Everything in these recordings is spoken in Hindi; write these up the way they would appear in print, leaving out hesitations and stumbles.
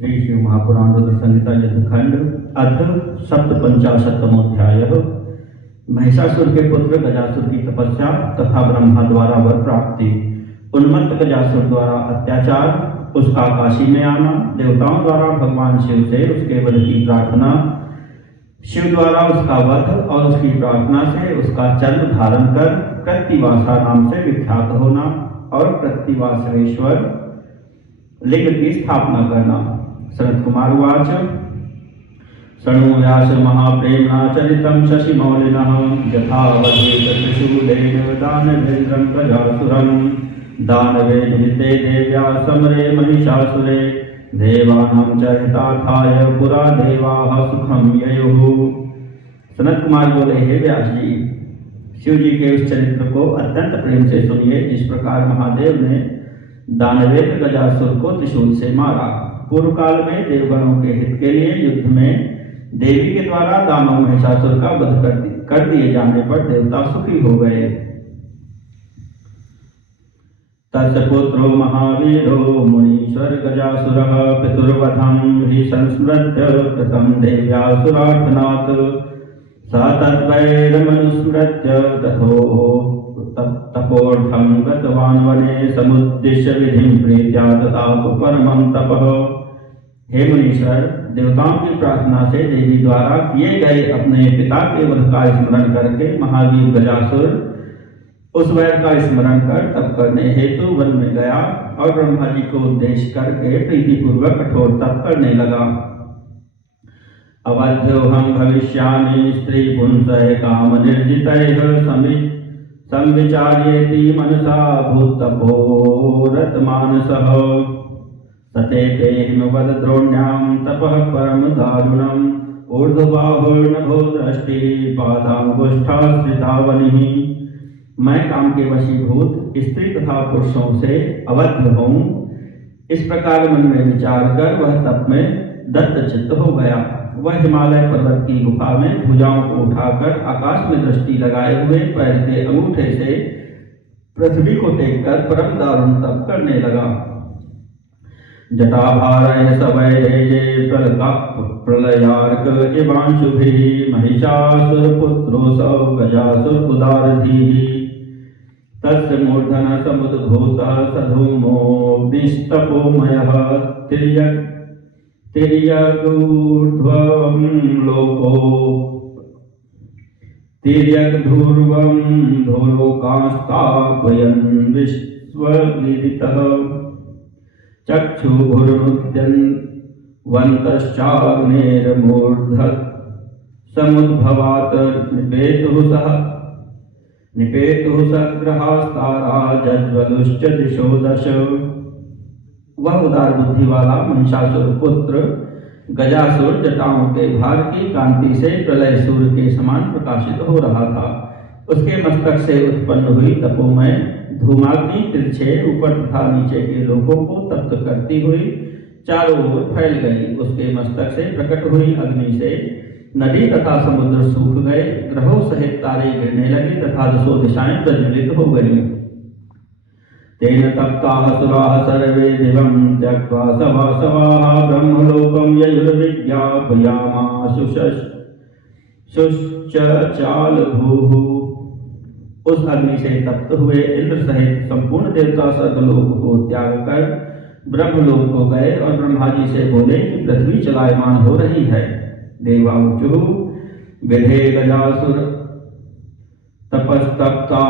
श्री शिव महापुराण रुद्र संहिता युद्धखंड अथ सप्तपंचाशत्तमोऽध्यायः। महिषासुर के पुत्र गजासुर की तपस्या तथा ब्रह्मा द्वारा वर प्राप्ति। उन्मत्त गजासुर द्वारा अत्याचार, उसका काशी में आना, देवताओं द्वारा भगवान शिव से उसके वध की प्रार्थना, शिव द्वारा उसका वध और उसकी प्रार्थना से उसका चर्म धारण कर कृत्तिवासा नाम से विख्यात होना और कृत्तिवासेश्वर लिंग की स्थापना करना। सनत कुमार उवाच शृणु व्यास महाप्रेम्णा चरितं शशिमौलिनः यथावधेत त्रिशूलेन दानवेन्द्रं गजासुरं दानवे निहते देव्या समरे महिषासुरे देवानां चरितार्थाय पुरा देवाः सुखं ययुः। सनत कुमार बोले, हे व्यास जी, शिव जी के उस चरित्र को अत्यंत प्रेम से सुनिए जिस प्रकार महादेव ने दानवेंद्र गजासुर को त्रिशूल से मारा। पूर्व काल में देवगणों के हित के लिए युद्ध में देवी के द्वारा दानव महिषासुर का वध कर दिए जाने पर देवता सुखी हो गए। तस्य पुत्रो महावीरो मुनीश्वर गजासुरः पितुर्वधं हि संस्मृत्य कृतं देव्यासुरार्थनात् स तद्वैरमनुस्मृत्य तपोर्थं गतवान् वने समुद्दिश्य विधिं प्रीत्या तताप परमं तपः। हे मुनीश्वर, देवताओं की प्रार्थना से देवी द्वारा किए गए अपने पिता के वध का स्मरण करके महावीर गजासुर उस वैर का स्मरण कर तप करने हेतु वन में गया और ब्रह्मा जी को उद्देश्य करके प्रीतिपूर्वक कठोर तप करने लगा। अवध्योऽहं भविष्यामि स्त्री पुंसः काम निर्जितैः संविचार्येति मनसा भूतपोरतमानसः सतेते हिमवद द्रोण्यां तपः परम दारुणम् ऊर्ध्वबाहुर्नभो दृष्टि पादांगुष्ठाश्रितावनिः। मैं काम के वशीभूत स्त्री तथा पुरुषों से अवध्य हूँ। इस प्रकार मन में विचार कर वह तप में दत्तचित्त हो गया। वह हिमालय पर्वत की गुफा में भुजाओं को उठाकर आकाश में दृष्टि लगाए हुए पैर के अंगूठे से पृथ्वी को टेककर परम दारुण तप करने लगा। जटाभारय सवैरेये प्रलयार्क इवांशुभिः महिषासुरपुत्रोऽसौ गजासुरकुदारधीः तस्य मूर्धन समुद्भूतः सधूमोऽग्निस्तपोमयः तिर्यगूर्ध्वं लोको तिर्यग्धूर्वं धोलोकांस्तापयन् विश्वविदितः चक्षुर्भुरुद्यन्वन्तश्चाग्नेर्मूर्धत् समुद्भवात् निपेतुः सग्रहास्तारा जज्वलुश्च दिशो दश। वह उदार बुद्धि वाला महिषासुर पुत्र गजासुर जटाओं के भार की कांति से प्रलय सूर्य के समान प्रकाशित हो रहा था। उसके मस्तक से उत्पन्न हुई तपोमय धूमाग्नि तिरछे ऊपर तथा नीचे के लोगों को तप्त करती हुई चारों ओर फैल गई। उसके मस्तक से प्रकट हुई अग्नि से नदी तथा समुद्र सूख गए, ग्रहों सहित तारे गिरने लगे तथा दसों दिशाएं प्रज्वलित हो गई। तेन तप्ताः सुराः सर्वे दिवं त्यक्त्वा सवासवाः ब्रह्मलोकं ययुर्विज्ञापयामाशुश्चालभूः। उस अग्नि से तप्त हुए इंद्र सहित संपूर्ण देवता स्वर्गलोक को त्याग कर ब्रह्मलोक को गए और ब्रह्मा जी से बोले कि पृथ्वी चलायमान हो रही है। देवाऊचुः विधे गजासुर तपस्तप्ता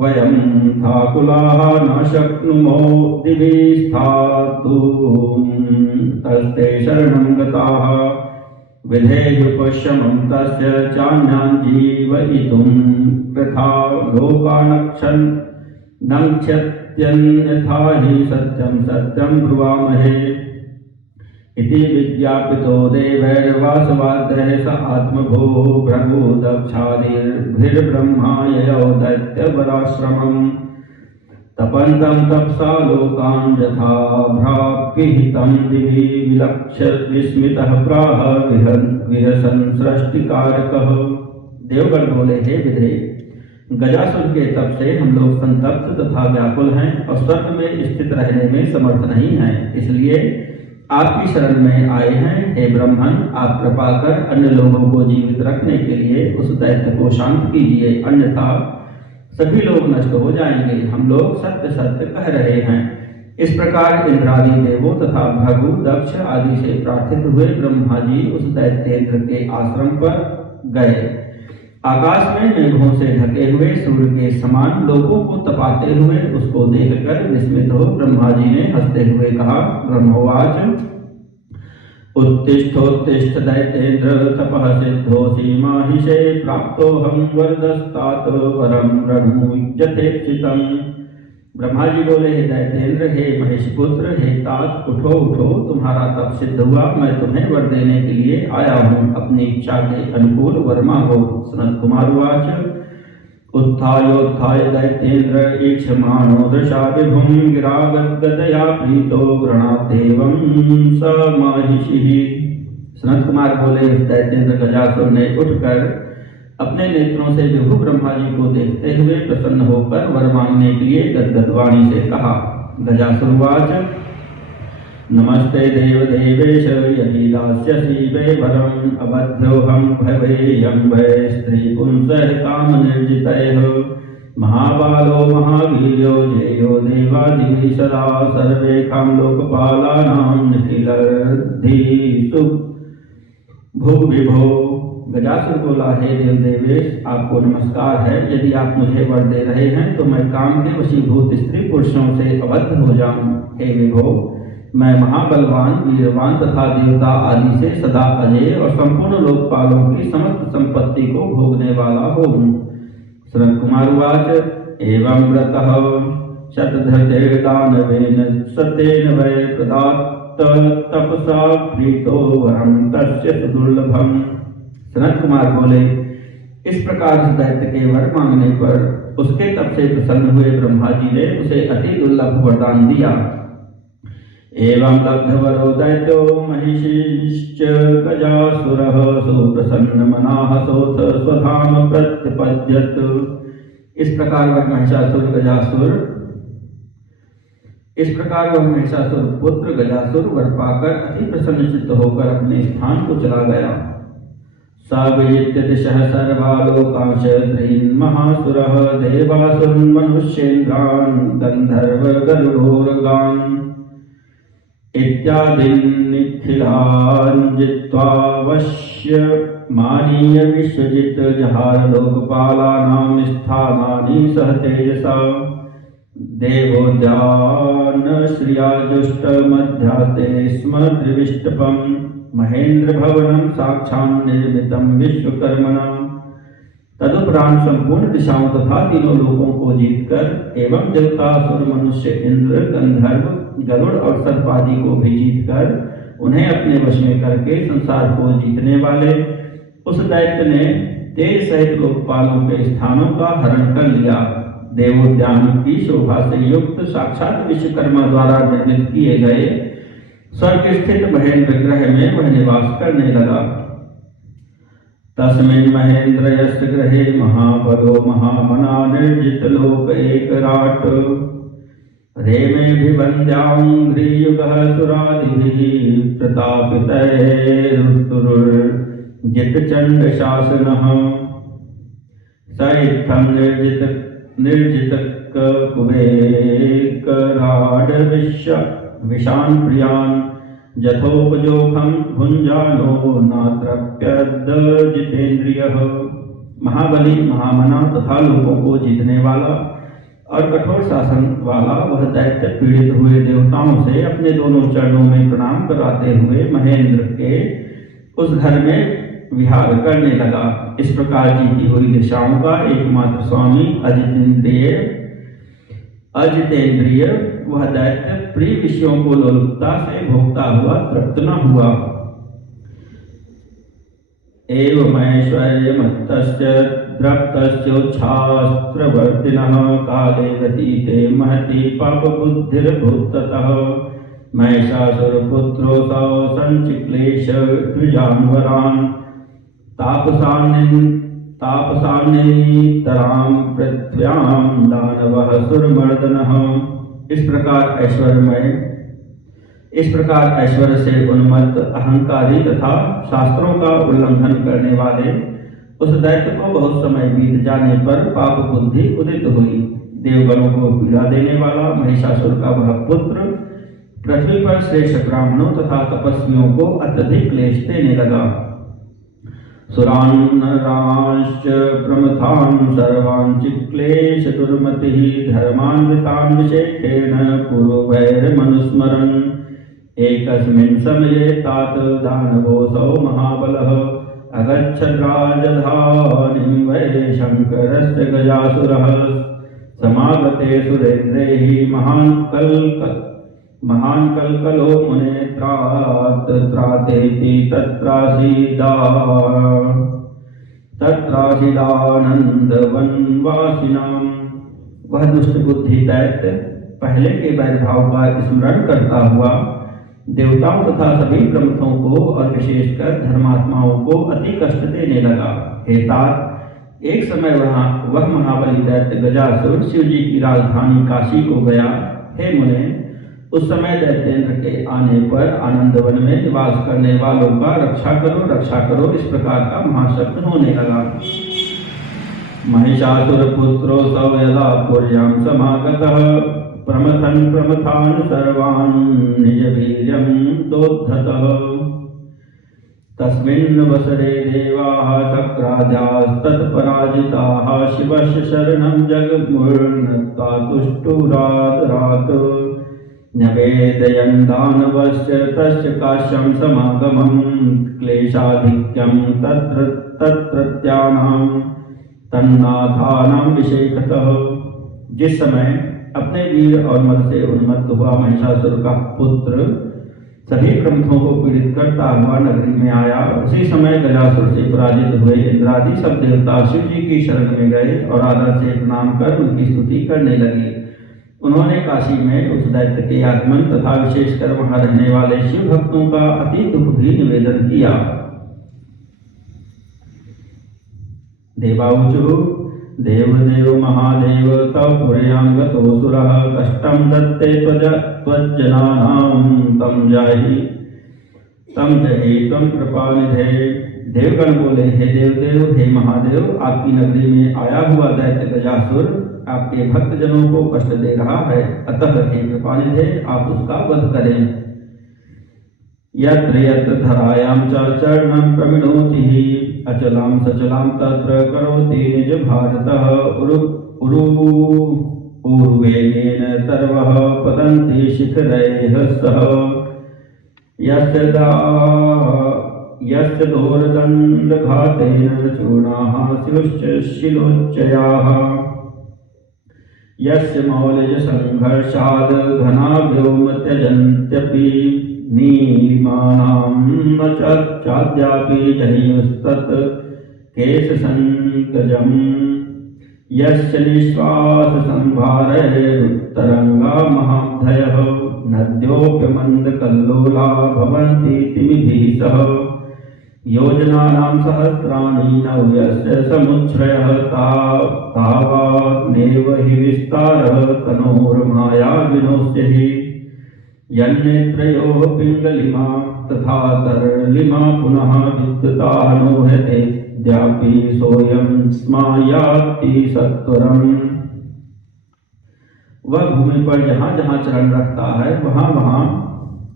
वयं थाकुलाः न शक्नुमो दिवि स्थातुं तस्ते शरणं गताः विधेयुपशमं तस्य चान्यां जीवयितुं पृथा लोकानक्षत्यन्यथा हि सत्यं सत्यं ब्रुवामहे इति विज्ञापितो देवैर्वासवादः स आत्मभूः भृगुदक्षादिर्भिर्ब्रह्मा ययौ दैत्यवराश्रमम् तपन्तं तपसा लोकान् यथा भ्राप्यहितं दिवि विलक्ष्य विस्मितः प्राह विहसन् सृष्टिकारकः। देवगण बोले, हे विधे, गजासुर के तप से हम लोग संतप्त तथा व्याकुल हैं और स्वर्ग में स्थित रहने में समर्थ नहीं हैं। इसलिए आपकी शरण में आए हैं। हे ब्रह्मन, आप कृपा कर अन्य लोगों को जीवित रखने के लिए उस दैत्य को शांत कीजिए, अन्यथा सभी लोग नष्ट हो जाएंगे। हम लोग सत्य सत्य कह रहे हैं। इस प्रकार इंद्रादि देवों तथा भृगु, दक्ष आदि से प्रार्थित हुए ब्रह्मा जी उस दैत्येंद्र के आश्रम पर गए। आकाश में मेघों से ढके हुए सूर्य के समान लोगों को तपाते हुए उसको देखकर विस्मित हो ब्रह्मा जी ने हंसते हुए कहा। ब्रह्मोवाच उत्तिष्ठोत्तिष्ठ दैत्येन्द्र तपः सिद्धोऽसि माहिषे प्राप्तोऽहं वरदस्तात् वरं रणुयथेक्षितम्। ब्रह्मा जी बोले, हे दैत्येन्द्र, हे महेशपुत्र, हे तात, उठो उठो, तुम्हारा तप सिद्ध हुआ। मैं तुम्हें वर देने के लिए आया हूँ। अपनी इच्छा के अनुकूल वर मांगो। सनत कुमार उवाच उत्थायोत्थाय दैत्येन्द्र ईक्षमाणो दृशा विभुं गिरागद्गदया प्रीतो गृणातेवं स माहिषिः। सनत कुमार बोले, दैत्येन्द्र गजासुर ने उठकर अपने नेत्रों से विभु ब्रह्मा जी को देखते हुए प्रसन्न होकर वर मांगने के लिए गदगद वाणी से कहा। गजासुरवाच नमस्ते देवदेवेश यदि दास्यसि वै वरम् अबध्योऽहं भवेयं वै स्त्रीपुंसः कामनिर्जितैः महाबालो महावीर्यो जेयो देवादिभिः सदा सर्वेषां लोकपालानां निखिलर्धिषु भूविभो। गजासुर बोला, हे देवदेवेश, आपको नमस्कार है। यदि आप मुझे वर दे रहे हैं तो मैं काम के वशीभूत स्त्री पुरुषों से अबद्ध हो जाऊं। हे विभो, मैं महाबलवान, वीरवान तथा देवता आदि से सदा अजय और संपूर्ण लोकपालों की समस्त संपत्ति को भोगने वाला हूँ। सनत कुमार उवाच एवं व्रतः शतधृतेर्दानवेन सतेन वै प्रदत्त तपसा प्रीतो वरं तस्य सुदुर्लभम्। सनत कुमार बोले, इस प्रकार उस दैत्य के वर मांगने पर उसके तप से प्रसन्न हुए ब्रह्मा जी ने उसे अति दुर्लभ वरदान दिया। एवं लब्धवरो दैत्यो महिषीश्च गजासुरः सुप्रसन्नमनाः सोऽथ स्वधाम प्रत्यपद्यत। इस प्रकार वह महिषासुर पुत्र गजासुर वर पाकर अति प्रसन्न चित्त होकर अपने स्थान को चला गया। साविजित्य दिशः सर्वालोकांश द्रीन् महासुरः देवासुरन् मनुष्येन्द्रान् गन्धर्वगरुडोरगान् इत्यादीन् निखिलान् जित्वा वश्य मानीय विश्वजित् जहार लोकपालानां स्थानानि सह तेजसा देवोद्यान श्रियाजुष्टमध्यास्ते स्म त्रिविष्टपम् महेंद्र भवनम साक्षात् निर्मितम विश्वकर्मणा। तदुपरांत संपूर्ण दिशाओं तथा तीनों लोकों को जीतकर एवं देवता असुर मनुष्य इंद्र गंधर्व गरुड़ और सर्प आदि को भी जीतकर उन्हें अपने वश में करके संसार को जीतने वाले उस दैत्य ने तेज सहित लोकपालों के स्थानों का हरण कर लिया। देवोद्यान की शोभा से युक्त साक्षात विश्वकर्मा द्वारा निर्मित किए गए स्वर्ग स्थित महेंद्र ग्रह में वह निवास करने लगा। तस्मिन् महेंद्र यस्य ग्रहे महाबलो महामना निर्जित लोक एकराट रेमे भिवन्द्याङ्घ्रियुगः सुरादिभिः प्रतापितैरुत्तुरुर्जितचण्ड शासनः स इत्थं निर्जित कुबेकराड विशान प्रियान जथोपजोखम भुंजानो नात्रप्यद जितेन्द्रियः। महाबली महामना तथा लोगों को जीतने वाला और कठोर शासन वाला वह दैत्य पीड़ित हुए देवताओं से अपने दोनों चरणों में प्रणाम कराते हुए महेंद्र के उस घर में विहार करने लगा। इस प्रकार जीती हुई दिशाओं का एकमात्र स्वामी अजितेंद्रिय वह दैत्य प्रिय विषयों को लोलुपता से भोगता हुआ तृप्त न हुआ। एवमैश्वर्यमत्तस्य द्रप्तस्योच्छास्त्रवर्तिनः काले गतीते महती पापबुद्धिर्भूततः महिषासुरपुत्रोऽसौ सञ्चिक्लेश द्विजान्वरान् तापसान्नितरां पृथ्व्यां दानवः सुरमर्दनः। इस प्रकार ऐश्वर्यमय इस प्रकार ऐश्वर्य से उन्मत्त, अहंकारी तथा शास्त्रों का उल्लंघन करने वाले उस दैत्य को बहुत समय बीत जाने पर पाप बुद्धि उदित हुई। देवगणों को पीड़ा देने वाला महिषासुर का वह पुत्र पृथ्वी पर श्रेष्ठ ब्राह्मणों तथा तपस्वियों को अत्यधिक क्लेश देने लगा। सुरान् नरांश्च प्रमथान् सर्वान् चिक्लेश दुर्मतिः धर्मान्वितान् विशेषेण पूर्वैर्मनुस्मरन् एकस्मिन् समये तात दानवोऽसौ महाबलः अगच्छद् राजधानीं वै शङ्करस्य गजासुरः समागते सुरेन्द्रैः महान् कल्कलो मुने त्रातेति तत्रासीदानन्दवनवासिनाम्। वह दुष्ट बुद्धि दैत्य पहले के वैरभाव का स्मरण करता हुआ देवताओं तथा सभी प्रमुखों को और विशेषकर धर्मात्माओं को अति कष्ट देने लगा। हे तात, एक समय वह महाबली दैत्य गजासुर शिव जी की राजधानी काशी को गया। हे मुने, उस समय दैत्येंद्र के आने पर आनंदवन में निवास करने वालों का रक्षा करो इस प्रकार का महाशब्द होने लगा। महिषासुर पुत्रो सौ यदा पुर्यां समागतः प्रमथान् सर्वान् निज वीर्यं दोद्धतः तस्मिन् वसरे देवाः शक्राद्यास्तत्पराजिताः शिवस्य शरणं जगमुर्नतातुष्टुरादरात् न्यवेदयन् दानवस्य तस्य काश्यं समागमं क्लेशाधिक्यं तत्रत्यानां तन्नाथानां विशेषतः। जिस समय अपने वीर और मद से उन्मत्त हुआ महिषासुर का पुत्र सभी प्रमुखों को पीड़ित करता हुआ नगरी में आया, उसी समय गजासुर से पराजित हुए इंद्रादि सब देवता शिव जी की शरण में गए और आदर से प्रणाम कर उनकी स्तुति करने लगे। उन्होंने काशी में उस दैत्य के आगमन तथा विशेषकर वहां रहने वाले शिव भक्तों का अति दुख भी निवेदन किया। देवाऊचु देवदेव महादेव तव पुर्यां गतोऽसुरः कष्टं दत्ते त्वज्जनानां तं जहि त्वं कृपानिधे। देवगण बोले, हे देवदेव, हे महादेव, आपकी नगरी में आया हुआ दैत्य गजासुर आपके भक्तजनों को कष्ट दे रहा है, अतः हे कृपानिधे आप उसका वध करें। यत्र यत्र धरायां च चरणं प्रविणोति अचलां सचलां तत्र करोति निज भारतः उर्वेगेन सर्वः पतन्ति शिखरैः सह यस्य दोर्दण्डघातेन चूर्णाः स्युश्च शिलोच्चयाः यस्य मौलिज संघर्षाद् घना व्योम त्यजन्त्यपि नीलिमानां न चाद्यापि जहियुस्तत् केशसङ्कजम् यस्य निःश्वास संभारैरुत्तरङ्गा महाब्धयः नद्योऽप्यमन्दकल्लोला भवन्ति तिमिभिः सह योजनानां सहस्राणि नव्यस्य समुच्छ्रयः तावानेव हि विस्तारः तनोर्माया विनोस्यहि यन्नेत्रयोः पिङ्गलिमा तथा तरलिमा पुनः विद्युता नोहते द्यापि सोऽयं स्मायाति सत्वरम्। वह भूमि पर जहाँ जहाँ चरण रखता है वहाँ वहाँ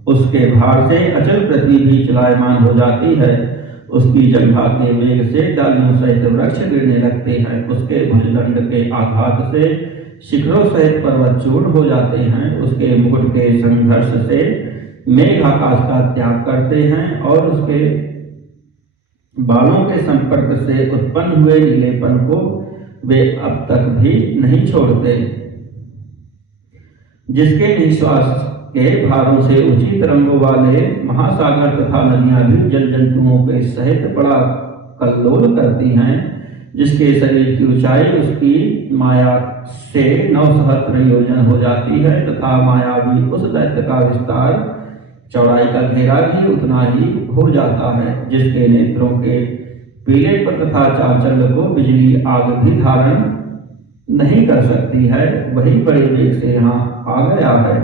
उसके भार से अचल पृथ्वी भी चलायमान हो जाती है। उसकी जंघा के वेग से डालियों सहित वृक्ष गिरने लगते हैं। उसके भुजदंड के आघात से शिखरों सहित पर्वत चूर्ण हो जाते हैं। उसके मुकुट के संघर्ष से मेघ आकाश का त्याग करते हैं और उसके बालों के संपर्क से उत्पन्न हुए नीलेपन को वे अब तक भी नहीं छोड़ते। जिसके निश्वास के भारों से ऊंची तरंगों वाले महासागर तथा नदियां भी जल जंतुओं के सहित बड़ा कल्लोल करती हैं। जिसके शरीर की ऊंचाई उसकी माया से 9 सहस्त्र योजन हो जाती है तथा माया भी उस दैत्य का विस्तार चौड़ाई का घेरा भी उतना ही हो जाता है। जिसके नेत्रों के पीलेपन तथा चांचल्य को बिजली आग भी धारण नहीं कर सकती है, वही बड़े वेग से यहाँ आ गया है।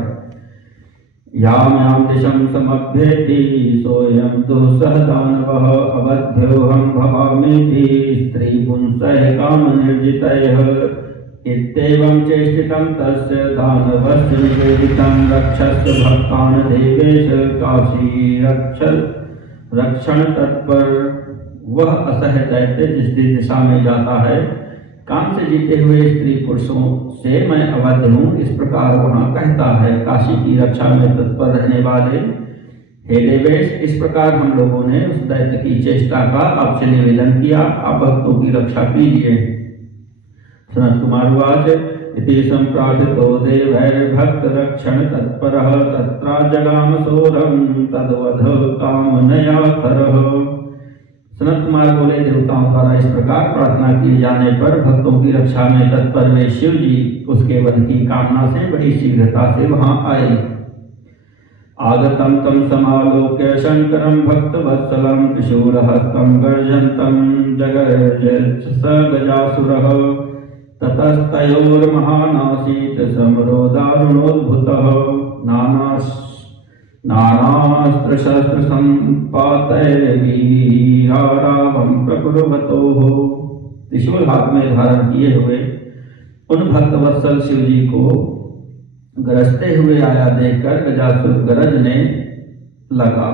याम याम दिशं समभ्येति सोऽयं दुःसह दानवः अवध्योऽहं भवामीति स्त्रीपुंसः कामनिर्जितैः इत्येवं चेष्टितं तस्य दानवस्य निवेदितं रक्षस्व भक्तान् देवेश काशी रक्षण तत्पर। वह असह्य दैत्य जिस दिशा में जाता है काम से जीते हुए स्त्री पुरुषों से मैं अवध हूँ, इस प्रकार वहाँ कहता है। काशी की रक्षा में तत्पर रहने वाले हे देवेश, इस प्रकार हम लोगों ने उस दैत्य की चेष्टा का आपसे निवेदन किया, आप भक्तों की रक्षा कीजिए। सनत कुमार उवाच इति सम्प्रार्थितो देवैर्भक्त रक्षण तत्परः तत्रा जगाम सोरं तद्वध कामनया खरः। सनत कुमार बोले, देवताओं द्वारा इस प्रकार प्रार्थना किए जाने पर भक्तों की रक्षा में तत्पर वे शिव जी उसके वध की कामना से बड़ी शीघ्रता से वहां आए। आगतं तं समालोक्य शंकरं भक्तवत्सलं त्रिशूलहस्तं गर्जन्तं जगर्ज स गजासुरः ततस्तयोर्महानासीत् समरो दारुणोद्भूतः नानास्त्रशस्त्रसम्पातैर्वीरारावं प्रकुर्वतोः। त्रिशूल हाथ में धारण किए हुए उन भक्तवत्सल शिव जी को गरजते हुए आया देखकर गजासुर गरजने लगा।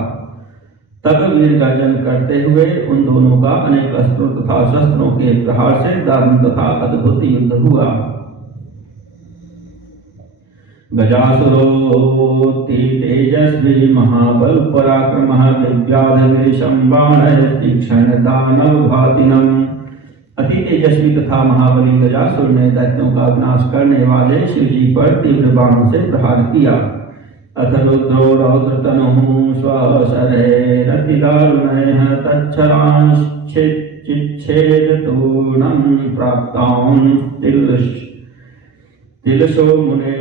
तब वीर गर्जन करते हुए उन दोनों का अनेक अस्त्रों तथा शस्त्रों के प्रहार से दारुण तथा अद्भुत युद्ध हुआ। गजासुरोऽति तेजस्वी महाबल पराक्रमः विव्याधगिरिशं बाणैः तीक्ष्ण दानवघातिनम्। अति तेजस्वी तथा महाबली गजासुर ने दैत्यों का विनाश करने वाले शिव जी पर तीव्र बाणों से प्रहार किया। अथ रुद्रो रौद्रतनुः स्वशरैरतिदारुणैः तच्छरांश्चिच्छेदतूर्णं प्राप्तां तिलशो मुने।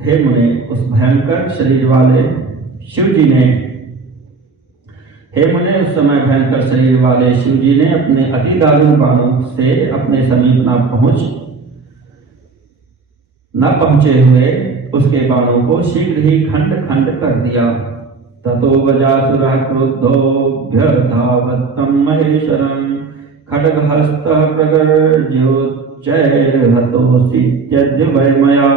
हे मुने, उस भयंकर शरीर वाले शिव जी ने उस समय भयंकर शरीर वाले शिव जी ने अपने अति दारुण बाणों से अपने समीप न पहुंचे हुए उसके बाणों को शीघ्र ही खंड खंड कर दिया। ततो गजासुरः क्रुद्धोऽभ्यधावतं महेश्वरं खड्गहस्तः प्रगर्ज्योच्चैर्हतोऽसीत्यद्य वै मया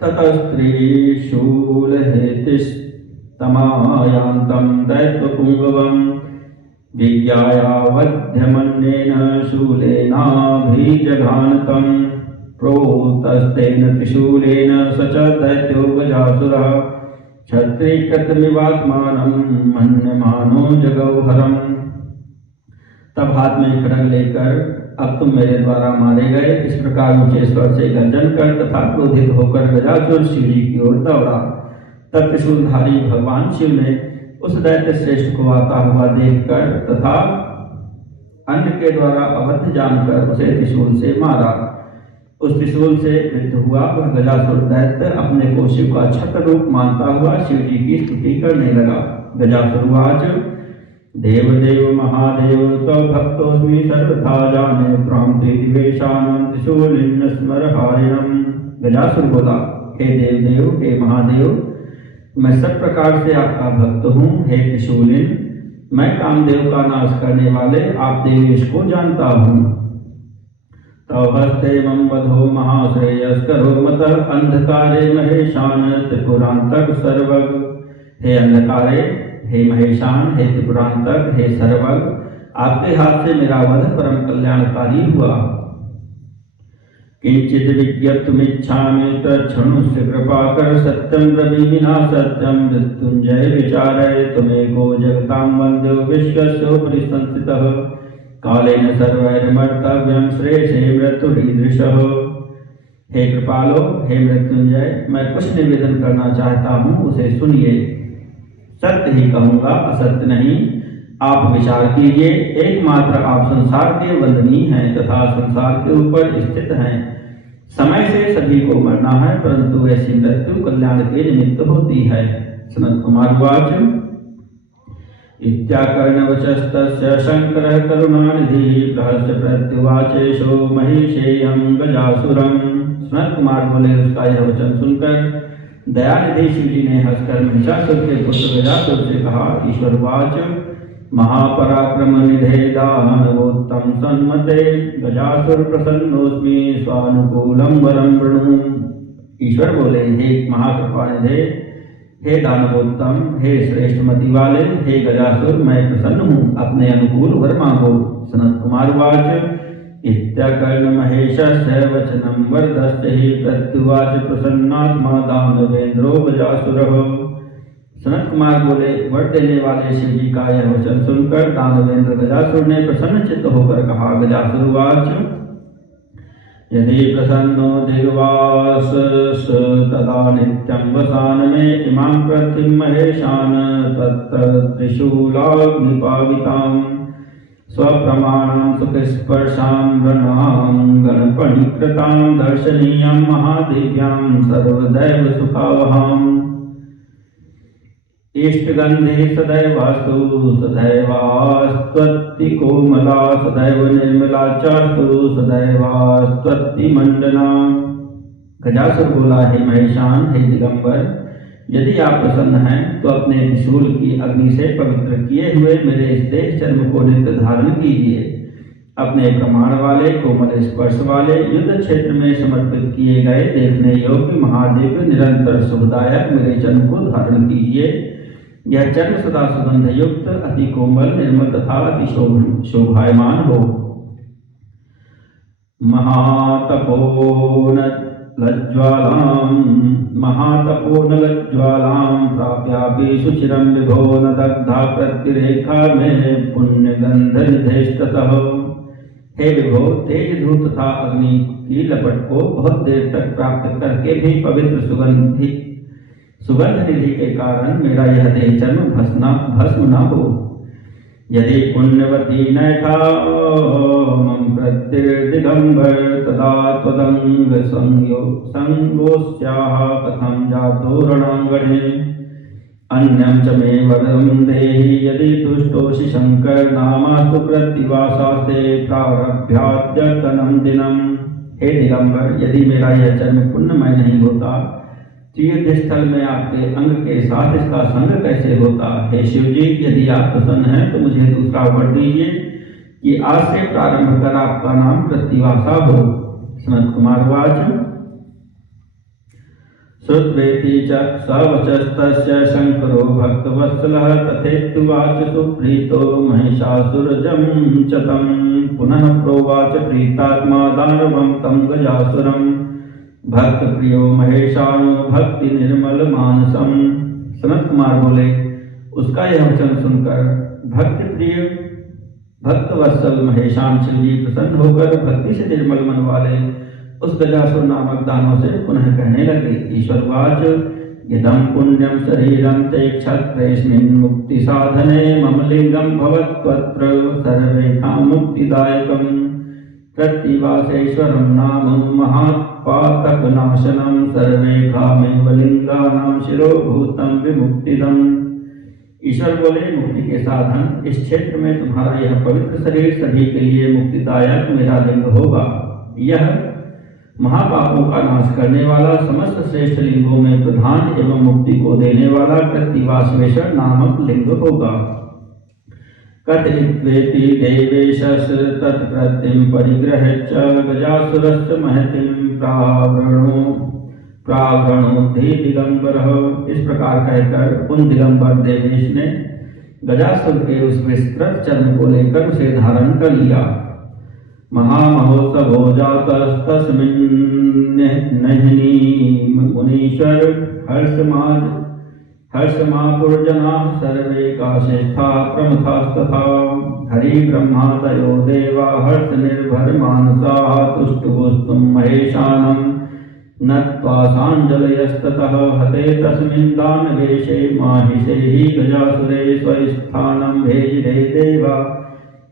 ततस्त्रीशूलहेतिस्तमायान्तं दैत्यपुङ्गवं विज्ञायावध्यमन्येन शूलेनाभिजघानतं प्रोतस्तेन त्रिशूलेन स च दैत्यो गजासुरः छत्रीकृतमिवात्मानं मन्यमानो जगौहरम्। तब हाथ में खड्ग लेकर अब तुम मेरे द्वारा मारे गए, इस प्रकार ऊंचे स्वर से गर्जन कर तथा क्रोधित होकर गजासुर शिव जी की ओर दौड़ा। तब त्रिशूलधारी भगवान शिव ने उस दैत्य श्रेष्ठ को आता हुआ देखकर तथा अन्य के द्वारा अवध जानकर उसे त्रिशूल से मारा। उस त्रिशूल से विद्ध हुआ वह गजासुर दैत्य अपने को शिव का छत्र रूप मानता हुआ शिव जी की स्तुति करने लगा। गजासुरवाच देवदेव महादेव तव भक्तोऽस्मि सर्वथा जाने त्वां त्रिदिवेशानं त्रिशूलिन् स्मरहारिणम्। गजासुर बोला, हे देवदेव, हे महादेव, मैं सब प्रकार से आपका भक्त हूँ। हे त्रिशूलिन, मैं कामदेव का नाश करने वाले आप देवेश को जानता हूँ। तव हस्ते मम वधो महाश्रेयस्करो मतः अंधकारे महेशान त्रिपुरांतक सर्वग। हे अंधकारे, हे महेशान, हे त्रिपुरांतक, हे सर्वग, आपके हाथ से मेरा वध परम कल्याणकारी हुआ। किंचित विज्ञप्तुमिच्छामि तच्छृणुष्व कृपाकर सत्यं ब्रवीमि सत्यं मृत्युंजय विचारय त्वमेको जगतां वन्द्यो विश्वस्योपरि संस्थितः कालेन सर्वैर्मर्तव्यं श्रेष्ठे मृत्युरीदृशः। हे कृपालो, हे मृत्युंजय, मैं कुछ निवेदन करना चाहता हूँ, उसे सुनिए। सत्य ही कहूँगा, असत्य नहीं। आप विचार कीजिए, एकमात्र आप संसार के वंदनीय हैं तथा संसार के ऊपर स्थित हैं। समय से सभी को मरना है, परंतु ऐसी मृत्यु कल्याण के निमित्त होती है। सनत कुमार उवाच इत्याकर्णवचस्तस्य शंकरः करुणानिधिः प्रहस्य प्रत्युवाचेशो महिषेयं गजासुरम्। सनत कुमार बोले, उसका यह वचन सुनकर दयानिधि शिव जी ने हंसकर महिषासुर के पुत्र गजासुर से कहा, ईश्वरवाच महापराक्रम निधे दानवोत्तम सन्मते गजासुर प्रसन्नोस्मि स्वानुकूलम वरम वृणु। ईश्वर बोले, हे महाकृपा निधे, हे दानवोत्तम, हे श्रेष्ठ मति वाले, हे गजासुर, मैं प्रसन्न हूँ, अपने अनुकूल वर मांगो। सनत कुमार वाच इत्यकर्ण महेशस्य वचनम वरदस्ते प्रत्युवाच प्रसन्नात्मा दानवेंद्रो गजासुरः। सनत कुमार बोले, वर देने वाले शिव जी का यह वचन सुनकर दानवेंद्र गजासुर ने प्रसन्न चित्त होकर कहा, गजासुर वाच यदि प्रसन्नो दिग्वास तदा नित्यं वसान में इमां पृथ्वीं महेशान तत्र त्रिशूलाग्निपावितां स्वप्रमाणां सुखस्पर्शां गणां गणपणिकृतां दर्शनीयं महादेव्यां सर्वदैव सुखावहाम्। इष्टगंधे सदैवास्तु सदैवास्त्वत्ति कोमला सदैव निर्मला चास्तु सदैवास्त्वत्ति मंडना। गजासुर बोला, हे महेशान, हे दिगंबर, यदि आप प्रसन्न हैं तो अपने त्रिशूल की अग्नि से पवित्र किए हुए मेरे इस देह चर्म को नित्य धारण कीजिए। अपने प्रमाण वाले कोमल स्पर्श वाले युद्ध क्षेत्र में समर्पित किए गए देखने योग्य महादेव निरंतर सुखदायक मेरे चर्म को धारण कीजिए। यह चर्म सदा सुगंध युक्त अति कोमल निर्मल तथा अति शोभायमान हो। महातपोनलज्ज्वालां प्राप्यापि सुचिरं विभो न दग्धा प्रतिरेखा में पुण्यगंधनिधेस्ततः। हे विभो, तेज धूप तथा अग्नि की लपट को बहुत देर तक प्राप्त करके भी पवित्र सुगंध निधि के कारण मेरा यह देह चर्म भस्म न हो। यदि पुण्यवती नैथा मम प्रत्यर्दिगंबर तदा त्वदंग संगोस्याः कथं जातो रणांगणे। अन्यं च मे वरं देहि यदि तुष्टोषि शंकर नामास्तु प्रतिवासास्ते प्रारभ्याद्यतनं दिनम्। हे दिगंबर, यदि मेरा यह चर्म पुण्यमय नहीं होता, तीर्थ स्थल में आपके अंग के साथ इसका संग कैसे होता। हे शिव जी, यदि आप प्रसन्न हैं तो मुझे दूसरा वर दीजिए कि आज से प्रारंभ कर आपका नाम प्रतिवासा हो। सनत कुमार वाच श्रुत्वेति च सवचस्तस्य शंकरो भक्तवत्सलः तथेत्युवाच सुप्रीतो महिषासुरजं च तं। पुनः प्रोवाच प्रीतात्मा दानवं तं गजासुरम् भक्त प्रियो महेशानो भक्ति निर्मल मानसम। सनत कुमार बोले, उसका यह वचन सुनकर भक्ति प्रिय भक्तवत्सल महेशान शिव जी प्रसन्न होकर भक्ति से निर्मल मन वाले उस गजासुर नामक दानव से पुनः कहने लगे, ईश्वरवाच इदं पुण्यं शरीरं ते क्षत्रेस्मिन् मुक्ति साधने मम लिंगं भवत्वत्र सर्वेषां मुक्तिदायकम्। प्रतिवासेश्वरं नाम महात्पातकनाशनं सर्वेषामेव लिंगानां शिरोभूतं विमुक्तिदम्। ईश्वर बोले, मुक्ति के साधन इस क्षेत्र में तुम्हारा यह पवित्र शरीर सभी के लिए मुक्तिदायक मेरा लिंग होगा। यह महापापों का नाश करने वाला समस्त श्रेष्ठ लिंगों में प्रधान एवं मुक्ति को देने वाला प्रतिवासेश्वर नामक लिंग होगा। कथित्वेति देवेशस तत्प्रतिं परिग्रह्य च गजासुरस्य महतिं प्रावृणोद्धि दिगंबरः। इस प्रकार कहकर उन दिगंबर देवेश ने गजासुर के उस विस्तृत चर्म को लेकर उसे धारण कर लिया। महामहोत्सवो जातस्तस्मिन् मुनीश्वर हर्षमापुर्जनाः सर्वे काशेष्ठा प्रमुखास्तथा। हरि ब्रह्मादयो देवा हर्ष निर्भर मानसाः तुष्टुवस्तुं महेशानं नत्वा साञ्जलयस्ततः। हते तस्मिन् दानवेशे माहिषे हि गजासुरे स्वस्थानं भेजिरे देवा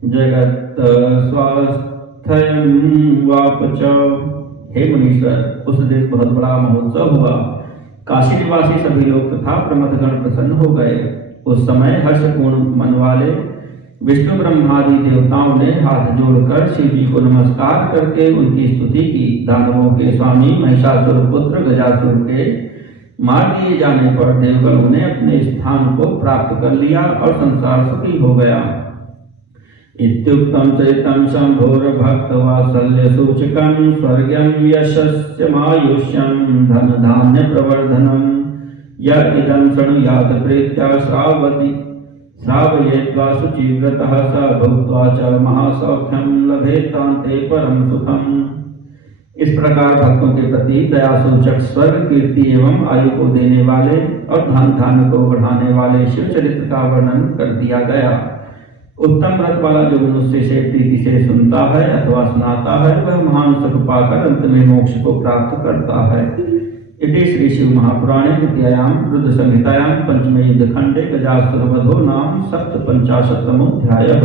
जगत् स्वास्थ्यं वाप च। हे मुनीश्वर, उस दिन बहुत बड़ा महोत्सव हुआ। काशी निवासी सभी लोग तथा प्रमथगण प्रसन्न हो गए। उस समय हर्षपूर्ण मन वाले विष्णु ब्रह्मादि देवताओं ने हाथ जोड़कर शिव जी को नमस्कार करके उनकी स्तुति की। दानवों के स्वामी महिषासुर पुत्र गजासुर के मार दिए जाने पर देवगण उन्हें अपने स्थान को प्राप्त कर लिया और संसार सुखी हो गया। इत्युक्तं चरितं शम्भोर्भक्तवात्सल्य सूचकं स्वर्गं यशस्यमायुष्यं धन धान्य प्रवर्धनम य इदं शृणुयात् प्रीत्या श्रावयेद्वा शुचिव्रतः स भुक्त्वा च महासौख्यं लभेतान्ते परम सुखम। इस प्रकार भक्तों के प्रति दया सूचक स्वर्ग, कीर्ति एवं आयु को देने वाले और धन धान्य को बढ़ाने वाले शिव चरित्र का वर्णन कर दिया गया। उत्तम व्रत वाला जो मनुष्य से प्रीति से सुनता है अथवा सुनाता है वह महान सुख पाकर अंत में मोक्ष को प्राप्त करता है। इति श्री शिव महापुराणे द्वितीयायां रुद्र संहितायां पंचमे युद्ध खंडे गजासुर वधो नाम 57तमोऽध्यायः।